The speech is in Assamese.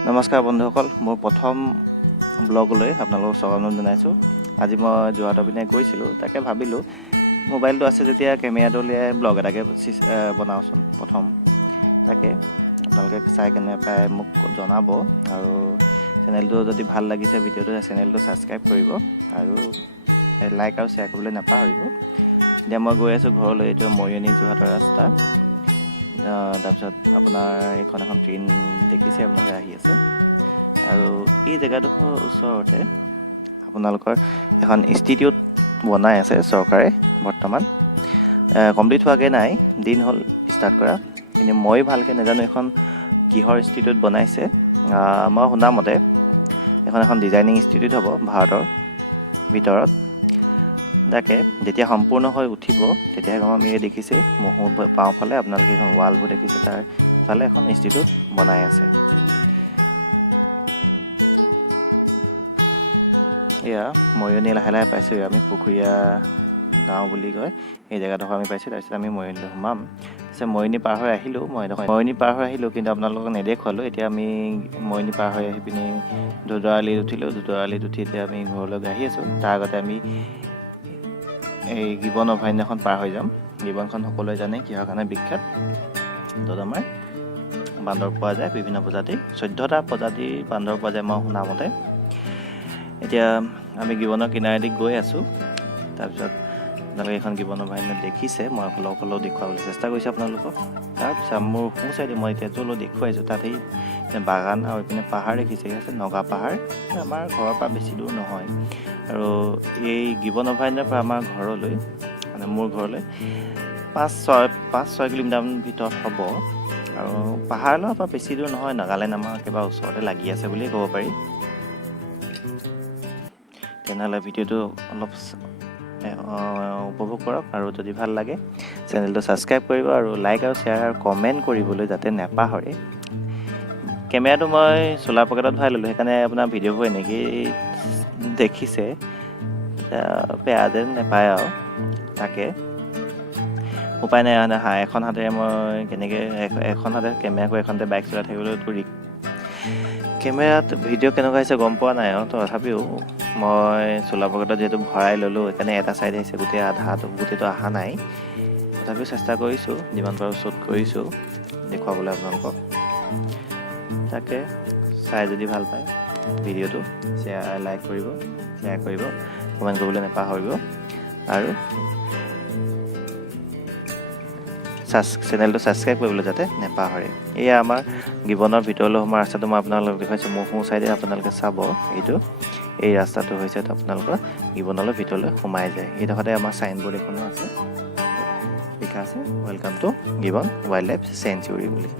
নমস্কাৰ বন্ধুসকল, মোৰ প্ৰথম ব্লগলৈ আপোনালোকক স্বাগতম জনাইছোঁ। আজি মই যোৰহাটৰ পিনে গৈছিলোঁ, তাকে ভাবিলোঁ মোবাইলটো আছে যেতিয়া কেমেৰাটো উলিয়াই ব্লগ এটাকে বনাওঁচোন প্ৰথম। তাকে আপোনালোকে চাই কেনে পাই মোক জনাব, আৰু চেনেলটো যদি ভাল লাগিছে ভিডিঅ'টো চেনেলটো ছাবস্ক্ৰাইব কৰিব আৰু লাইক আৰু শ্বেয়াৰ কৰিবলৈ নাপাহৰিব। এতিয়া মই গৈ আছোঁ ঘৰলৈ। এইটো মৰিয়নি যোৰহাটৰ ৰাস্তা। তাৰপিছত আপোনাৰ এইখন এখন ট্ৰেইন দেখিছে আপোনালোকে আহি আছে, আৰু এই জেগাডোখৰ ওচৰতে আপোনালোকৰ এখন ইনষ্টিটিউট বনাই আছে চৰকাৰে। বৰ্তমান কমপ্লিট হোৱাকৈ নাই, দিন হ'ল ষ্টাৰ্ট কৰা, কিন্তু মই ভালকৈ নাজানো এখন কিহৰ ইনষ্টিটিউট বনাইছে। মই শুনামতে এখন ডিজাইনিং ইনষ্টিটিউট হ'ব ভাৰতৰ ভিতৰত। তাকে যেতিয়া সম্পূৰ্ণ হৈ উঠিব তেতিয়াহে গম পাম। এই দেখিছে মহো পাওঁফালে আপোনালোকে এখন ৱালবোৰ দেখিছে, তাৰ ফালে এখন ইনষ্টিটিউট বনাই আছে। এয়া মৰিয়নি লাহে লাহে পাইছোঁ। আমি পুখুৰীয়া গাঁও বুলি কয় এই জেগাডোখৰ আমি পাইছোঁ। তাৰপিছত আমি মৰিয়নিলৈ সোমাম। তাৰপিছত মৰিয়নি পাৰ হৈ আহিলোঁ, মৰিয়নি পাৰ হৈ আহিলোঁ, কিন্তু আপোনালোকক নেদেখুৱালোঁ। এতিয়া আমি মৰিয়নি পাৰ হৈ আহি পিনি দুদৰালিত উঠিলোঁ। দুদৰালিত উঠি এতিয়া আমি ঘৰলৈ আহি আছোঁ। তাৰ আগতে আমি এই গিবন অভয়াৰণ্যখন পাৰ হৈ যাম। গিবনখন সকলোৱে জানে কিহৰ কাৰণে বিখ্যাত। য'ত আমাৰ বান্দৰ পোৱা যায়, বিভিন্ন প্ৰজাতিৰ 14টা প্ৰজাতিৰ বান্দৰ পোৱা যায় মই শুনামতে। এতিয়া আমি গিবনৰ কিনাৰেদি গৈ আছোঁ। তাৰপিছত আপোনালোকে এইখন গিবন অভয়াৰণ্য দেখিছে, মই অলপ দেখুৱাবলৈ চেষ্টা কৰিছোঁ আপোনালোকক। তাৰপিছত মোৰ সোঁ চাইডে মই এতিয়া য'লৈ দেখুৱাইছোঁ তাতেই বাগান আৰু এইপিনে পাহাৰ দেখিছে, আছে নগা পাহাৰ। আমাৰ ঘৰৰ পৰা বেছি দূৰ নহয়, আৰু এই গিবন অভয়াৰণ্যৰ পৰা আমাৰ ঘৰলৈ, মানে মোৰ ঘৰলৈ 5-6 কিলোমিটাৰমান ভিতৰত হ'ব, আৰু পাহাৰৰ পৰা বেছি দূৰ নহয়। নাগালেণ্ড আমাৰ একেবাৰে ওচৰতে লাগি আছে বুলিয়ে ক'ব পাৰি। তেনেহ'লে ভিডিঅ'টো অলপ উপভোগ কৰক, আৰু যদি ভাল লাগে চেনেলটো ছাবস্ক্ৰাইব কৰিব, আৰু লাইক আৰু শ্বেয়াৰ আৰু কমেণ্ট কৰিবলৈ যাতে নাপাহৰে। কেমেৰাটো মই চোলা পকেটত ভৰাই ল'লোঁ, সেইকাৰণে আপোনাৰ ভিডিঅ'বোৰ এনেকেই দেখিছে, বেয়া যেন নাপায় আৰু। তাকে উপায় নাই, এখন হাতেৰে মই কেনেকৈ এখন হাতে কেমেৰা কৰি এখন হাতে বাইক চলাই থাকিবলৈতো কেমেৰাত ভিডিঅ' কেনেকুৱা হৈছে গম পোৱা নাই আৰু। তথাপিও মই চোলা পকেটত যিহেতু ভৰাই ল'লোঁ, সেইকাৰণে এটা ছাইড আহিছে, গোটেইটো অহা নাই। তথাপিও চেষ্টা কৰিছোঁ, যিমান পাৰোঁ শ্বুট কৰিছোঁ দেখুৱাবলৈ আপোনালোকক। তাকে চাই যদি ভাল পায় ভিডিঅ'টো লাইক কৰিব, শ্বেয়াৰ কৰিব, কমেণ্ট কৰিবলৈ নাপাহৰিব, আৰু চেনেলটো ছাবস্ক্ৰাইব কৰিবলৈ যাতে নাপাহৰে। এয়া আমাৰ গিবনৰ ভিতৰলৈ সোমোৱা ৰাস্তাটো মই আপোনালোকক দেখুৱাইছোঁ। মোৰ সোঁ চাইডে আপোনালোকে চাব, এই ৰাস্তাটো হৈছে আপোনালোকৰ গিবনলৈ ভিতৰলৈ সোমাই যায়। এইডোখৰতে আমাৰ চাইনবোৰ্ড এখনো আছে, লিখা আছে welcome to gibbon wild life century বুলি।